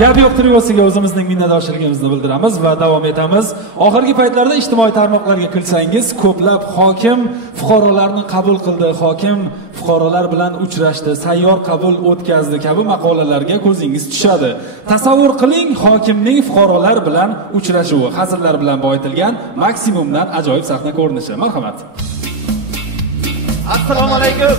Gap yo'qtirib o'zimizning minnatdorchiligimizni bildiramiz va davom etamiz. Oxirgi paytlarda ijtimoiy tarmoqlarga kirsangiz, ko'plab hokim fuqarolarni qabul qildi, hokim fuqarolar bilan uchrashdi, sayyor qabul o'tkazdi kabi maqolalarga ko'zingiz tushadi. Tasavvur qiling, hokimning fuqarolar bilan uchrashuvi, hazillar bilan boyitilgan maksimumdan ajoyib sahna ko'rinishi. Marhamat. Assalomu alaykum.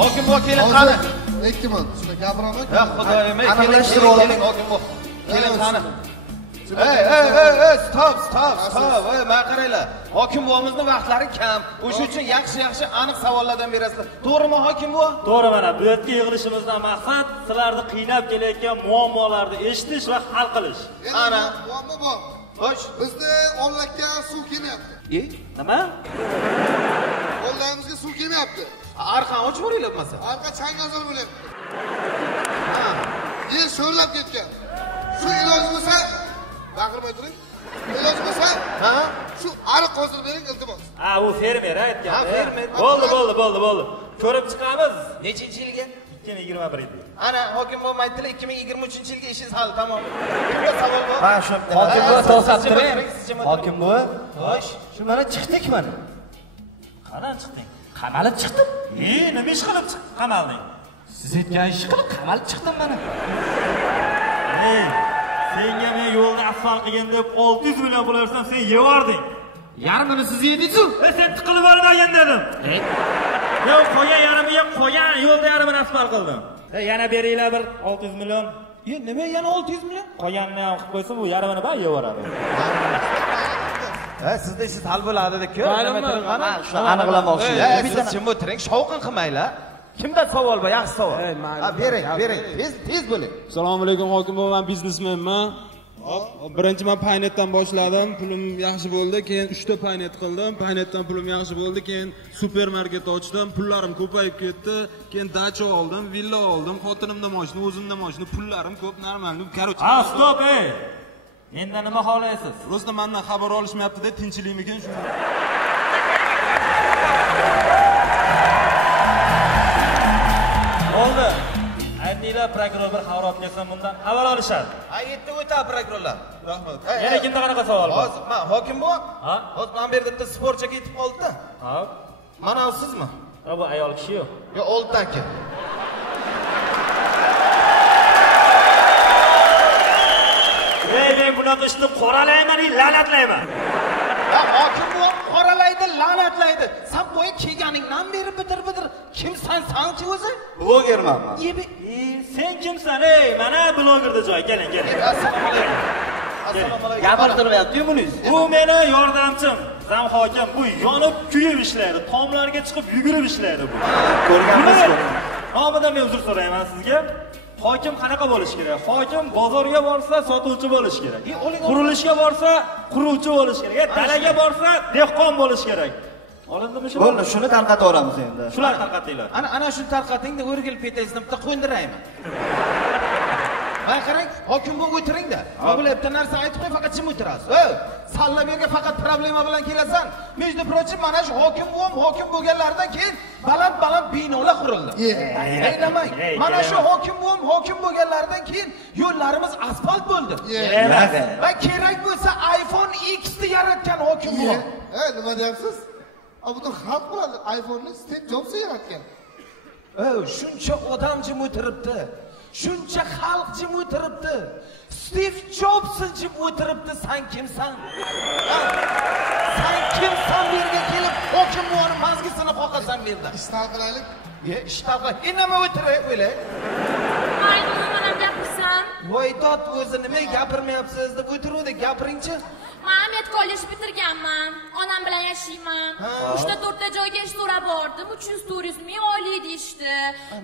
Hokim vakili qani? Ektimon, shuna gapiraman. Ha, xudoyim, keling hokim bu. Keling qani. Ey, stop. Ey, men qaranglar. Hokim buvamizning vaqtlari kam. O'sha uchun yaxshi aniq savollardan berasizlar. To'g'rimi hokim buva? To'g'ri, mana bu yerga yig'ilishimizdan maqsad sizlarni qiynab kelayotgan muammolarni eshitish va hal qilish. Ana, muammo bor. Xo'sh, bizda ollakka suv kelmayapti. Nima? Qo'llarimizga suv kelmayapti. Arqon ochib o'ringlar bo'lmasa. Arqa changazor bo'lyapti. Yer sho'rlab ketgan. Shu iloji bo'lsa, baqirmay turing. Iloji bo'lsa, shu ariq hozir bering, iltimos. U fermer aytgan. Ha, fermer. Bo'ldi. Ko'rib chiqamiz. Nechinchi yilga? 2021 yil. Ana hokim buva aytdilar 2023-yilga ishingiz hal, tamom. Kimda savol bor? Ha, shu hokim buva to'xtattiring. Hokim buva. Xo'sh, Shu mana chiqdik mana. Qanaqa chiqding? Qamalib chiqdim. Nima ish qilib qamalding? Siz aytgan ish qilib qamalib chiqdim mana. Senga men yo'lda asfalt qilgan deb 600 million pul bersam, sen yeyording. Yarmini siz yedingiz-ku. Sen tiqilib olmagan dedim. Yo'q, qo'ygan yarmiga qo'ygan, yo'lda yarmini asfalt qildim. Yana beringlar bir 600 million. Nima yana 600 million? Qolganini ham qilib qo'ysa, bu yarmini bar yeyoradi. Sizda ishingiz hal bo'ladi deb-ku. Mana shuni aniqlamoqchi. Siz jim o'tiring, shovqin qilmanglar. Kimda savol bor? Yaxshi savol. Bering. Tez bo'ling. Assalomu alaykum hokim buva, men biznesmenman. Birinchi men Paynetdan boshladim, pulim yaxshi bo'ldi, keyin 3 ta Paynet qildim, Paynetdan pulim yaxshi bo'ldi, keyin supermarket ochdim, pullarim ko'payib ketdi, keyin dacha oldim, villa oldim, xotinimda mashina, o'zimda mashina, pullarim ko'p, normalniy. Короче. Stop, Endi nima xohlaysiz? Просто mendan xabar olishmayapti-da, tinchlikmikin shu. Oldi. Aytinglar, prokuror bir xabar olib kelsam bundan xabar olishadi. Aytdi o'ta prokurorlar. Rahmat. Yana kimda qanaqa savol bor? Hozir men hokim bu. Hozir men bu yerda sportchiga ketib qoldi-da. Mana sizmi? Bu ayol kishi yo'q. Yo, oldaki. Men bunaqa ishni qoralayman, la'natlayman. Hokim bu qoralaydi, la'natlaydi. Sen bo'yi kelganingdan beri bidir kimsan sanchi o'zi? Blogerman men. Sen kimsan, mana blogerda joy, keling. Assalomu alaykum. Gapirtiryapti-yu buningiz. Bu meni yordamchim, zam hokim. Bu yonib kuyib ishlaydi, tomlarga chiqib yugurib ishlaydi bu. Ko'rganmisiz? Nomidan men uzr so'rayman sizga. Hokim qanaqa bo'lish kerak? Hokim bozorga borsa sotuvchi bo'lish kerak. Qurilishga borsa quruvchi bo'lish kerak. Dalaga borsa dehqon bo'lish kerak. Olindimi shu? Bo'ldi, shuni tarqataveramiz endi. Shular tarqatinglar. Ana shuni tarqatingda o'rgilib ketaysizni bitta qo'ndirayman. Mana qarang, hokim bu o'tiringda. Bular bitta narsa aytib qo'y, faqat jim o'tirasiz. Sallab yerga faqat problema bilan kelasan. Между прочим, mana shu hokim bo'lganlardan keyin baland binolar qurildi. Aylamang. Mana shu hokim bo'lganlardan keyin yo'llarimiz asfalt bo'ldi. Va kerak bo'lsa iPhone X ni yaratgan hokim bu. Nima deyapsiz? Butun xalq biladi, iPhone'ni Steve Jobs yaratgan. Shuncha odam jim o'tiribdi. Shuncha xalq jim o'tiribdi. Steve Jobs jim o'tiribdi. Sen kimsan? Sen kimsan bu yerga kelib hokim buvani mazgisini qoqasan bu yerda? Ishtal qilaylik. Ishtal. Nima o'tirib o'ylay? Mayli, nima gapirsan? Voy tot, o'zi nima gapirmayapsiz deb o'tiruvdik, gapiringchi. Men Ahmet kollej bitirganman. Onam bilan yashayman. 3-4 ta joyga ish so'rab bordim. 300-400 ming oylik deyishdi.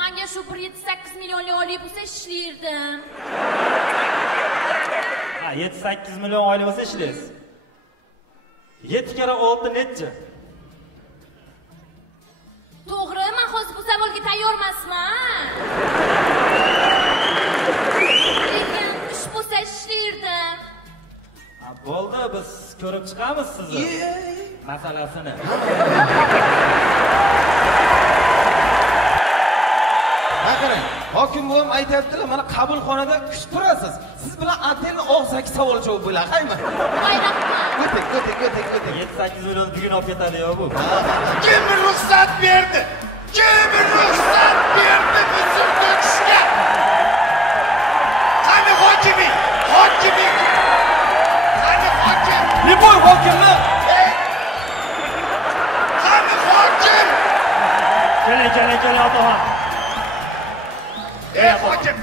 Menga shu 7-8 millionlik oylik bo'lsa ishlardim. 7-8 million oylik bo'lsa ishlaysiz. 7 kere 6 necha? To'g'ri, men hozir bu savolga tayyor emasman. Lekin ish bo'lsa ishlardim. Bo'ldi, biz ko'rib chiqamiz sizni. Masalasini. Qarang, Hokim buvam aytayaptilar, mana qabulxonada kutib turasiz. Siz bilan attenni og'zaki savol javob bo'ladi, haymi? O'ting. 7-8 million bugun olib ketadi-yo bu. Kim ruxsat berdi? Kim ruxsat berdi uzr ko'chishga? Qani hokiming? Qani hokim? Nima hokimni? Qani hokim? Keling, otaxon. Hokim.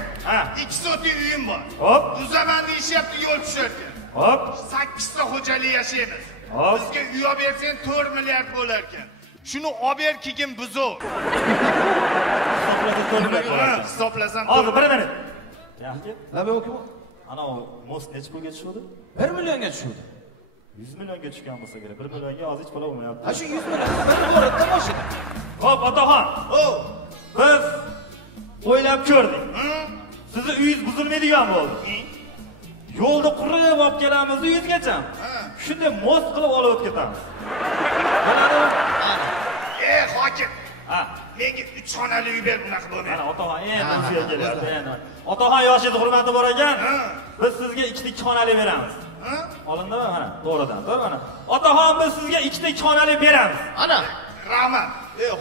2 soatlik uyim bor. Hop. Buzaman deyishyapti, yo'l tushayotgan. Hop. 8 ta xo'jalik yashaymiz. Hop. Bizga uy olib bersang 4 milliard bo'lar ekan. Shuni olib ber keyin buzo. Hisoblasam. Hozir 1 minut. Yaxshi. Nima hokim? Ana o most necha pulga tushdi? 1 millionga tushdi. 100 millionga tushgan bo'lsa kerak. 1 millionga hozir hech pul bo'lmayapti. Ha shu 100 million bir boradda mashina. Xo'p, otaxon. Biz o'ylab ko'rdik. Sizni uyingiz buzilmaydigan bo'ldi. Yo'lda qurib olib kelamiz uyingizgacha. Shunday most qilib olib o'tib ketamiz. Bo'ladimi? Hokim. Menga 3 xonali uy ber, bunaqa bo'lmaydi. Mana otaxon endi sizga kelyapti, endi. Otaxon yoshingiz hurmati bor ekan, biz sizga 2 xonali beramiz. Olindimi mana? To'g'ridan, to'g'ri mana. Otaxon biz sizga 2 xonali beramiz. Ana. Rahmat.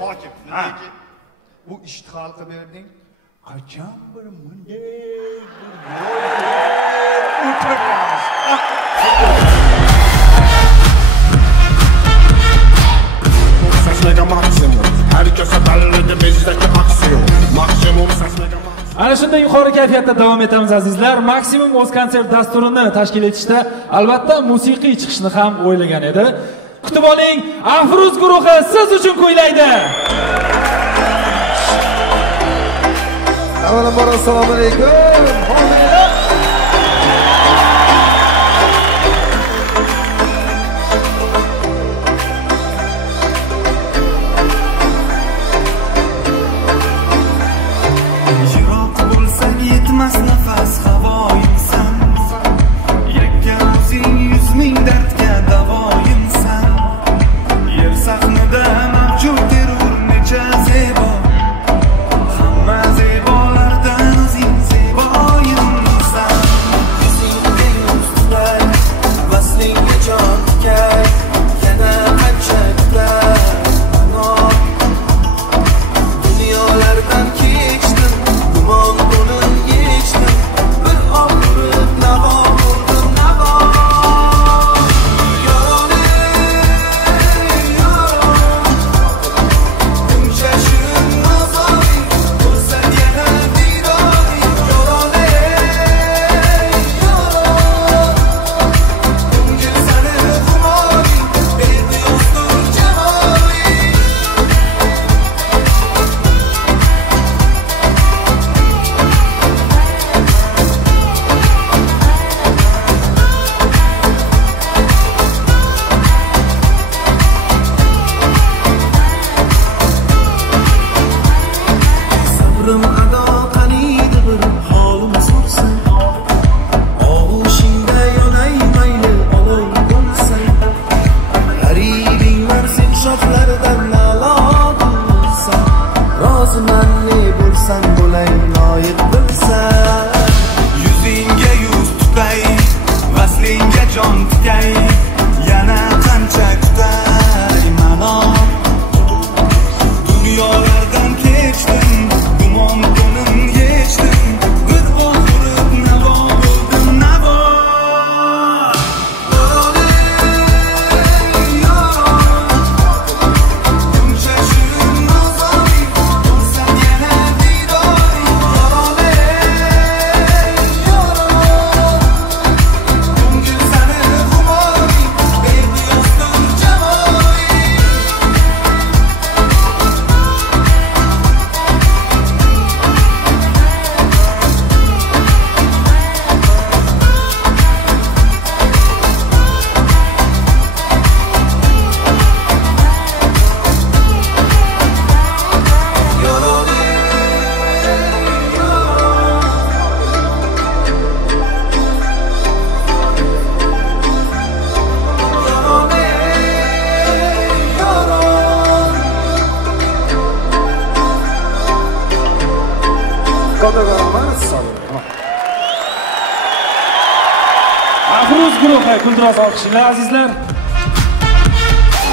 Hokim, lekin bu ishni hal qilib berding. Qachon bir bunday o'tiramiz. Ana shunday yuqori kayfiyatda davom etamiz azizlar. Maksimum o'z konsert dasturini tashkil etishda albatta musiqiy chiqishni ham o'ylagan edi. Kutib oling, Afruz guruhi siz uchun kuylaydi. Avvalambor assalomu alaykum. Yetmas nafas havoyimsan, yakka o'zing 100 ming dardga davoyimsan. Yer sahnida mavjud terror necha zebo, hamma zebolardan o'zing zebo. Afruz guruhi Guldiroz olqishinglar azizlar.